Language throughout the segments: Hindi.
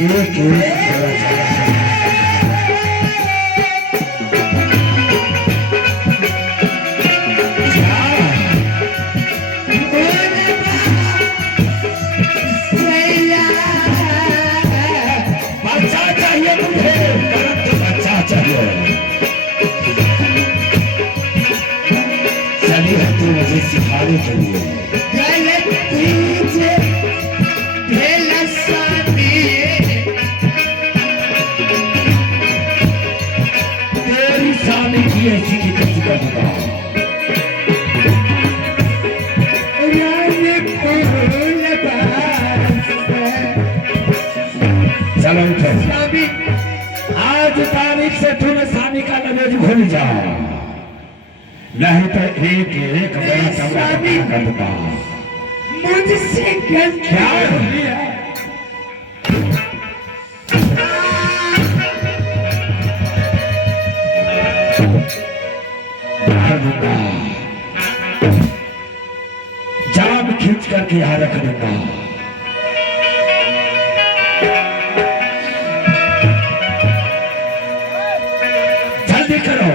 एक बच्चा चाहिए मुझे, बच्चा चाहिए। चली है तू मुझे सिखाने के लिए। तेरी शादी की ऐसी की कैसी कर दूंगा। चलो उठो। आज तारीख से तूने स्वामी का नवेद भूल जा, नहीं तो एक एक बड़ा चौड़ा कर दूंगा। मुझसे गलती क्या हो गया। कर दूंगा, जान खींच करके यहाँ रख दूंगा। जल्दी करो,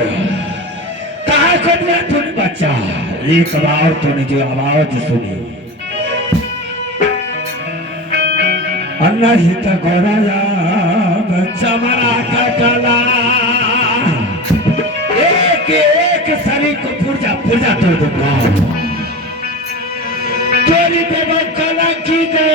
कहा को दिया तूने बच्चा? एक बार तूने जो आवाज सुनी, अन्ना ही तो गोराया बच्चा मरा का कला, एक एक शरीर को पुर्जा पुर्जा तोड़ दूंगा। चोरी देव कला की गए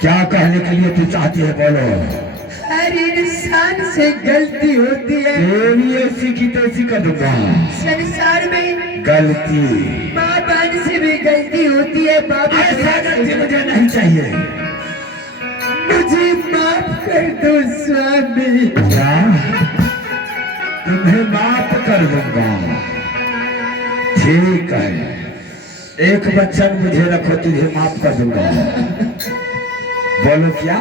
क्या कहने के लिए तू चाहती है, बोलो। हर इंसान से गलती होती है। तेरी ऐसी की तैसी कर दूंगा। संसार में गलती माँ बहन से भी गलती होती है। बाबा ऐसा गलती मुझे नहीं चाहिए। मुझे माफ कर दो स्वामी। क्या? तुम्हें माफ कर दूंगा, ठीक है। एक वचन मुझे रखो, तुझे माफ कर दूंगा। बोलो क्या?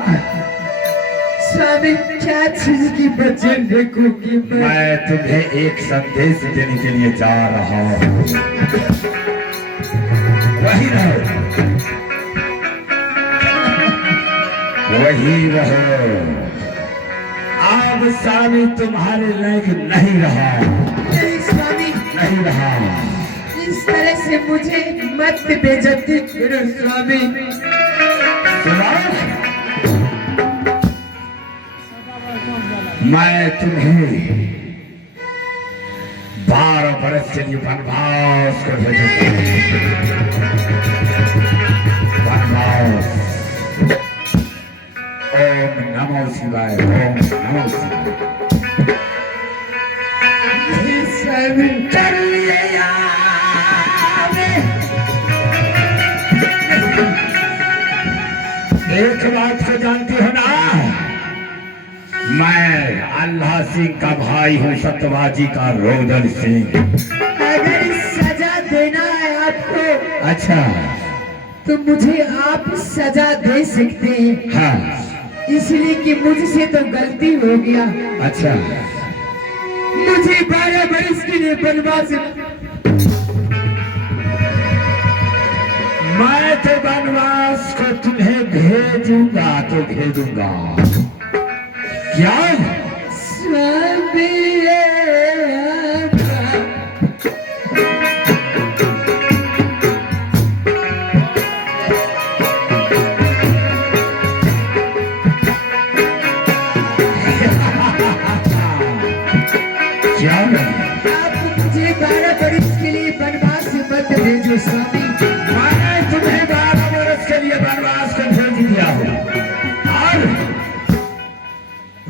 स्वामी क्या चीज की वचन रखोगी? मैं तुम्हें एक संदेश देने के लिए जा रहा हूँ। वही रहो, वही रहो। अब स्वामी तुम्हारे लायक नहीं रहा। नहीं स्वामी, नहीं रहा। इस तरह से मुझे मत बेइज्जती करो स्वामी। मैं तुम्हें 12 बरस के लिए वनवास कर भेजूंगा। वनवास ओम नमो शिवाय, ओम नमो शिवाय। नहीं स्वामी, कर लिए याद। एक बात को जानती हो ना, मैं अल्लाह सिंह का भाई हूँ, सत्यवाजी का रोदन सिंह। अगर सजा देना है आपको, अच्छा, तो मुझे आप सजा दे सकते हैं, हाँ, इसलिए कि मुझसे तो गलती हो गया। अच्छा, मुझे 12 बरस के लिए बनवास, मैं तो वनवास को तुम्हें भेजूंगा तो भेजूंगा। क्या स्वामी क्या नहीं? आप मुझे 12 बरस के लिए बनवास मत भेजो स्वामी। मैंने तुम्हें 12 वर्ष के लिए वनवास को भेज दिया हो। और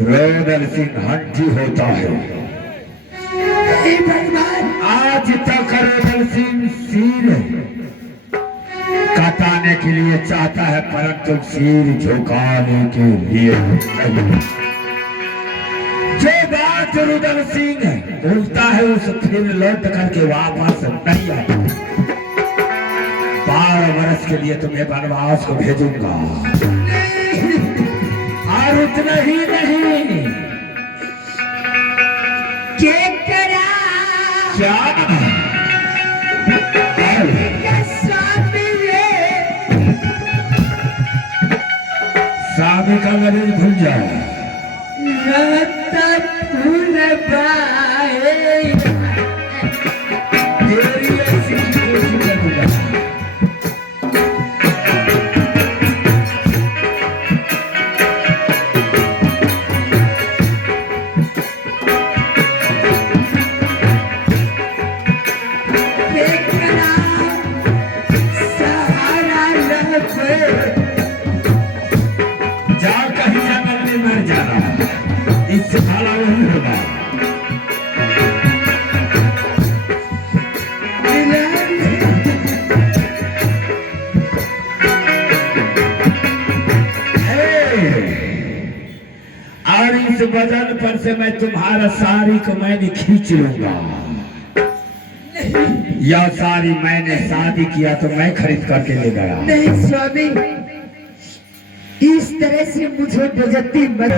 रोदन सिंह हंठी होता है। हे भगवान, आज तक रोदन सिंह सिर कटाने के लिए चाहता है, परंतु सिर झुकाने के लिए नहीं। जो बात रुदन सिंह बोलता है उस फिर लौट करके वापस नहीं आता। 12 वर्ष के लिए तुम्हें वनवास को भेजूंगा। और उतना ही नहीं, क्या करा क्या क्या स्वामी रे? स्वामी का गणेश भूल जाओ। फूल पाए तेरी ऐसी कोशिश करूंगा। देखना सहारा लगे, जाओ कहीं जंगल में मर जाना, इससे भला नहीं होगा। और इस बदन पर से मैं तुम्हारा साड़ी को मैंने खींच लूंगा। यह साड़ी मैंने शादी किया तो मैं खरीद करके ले गया। नहीं स्वामी, इस तरह से मुझे बेइज्जती मत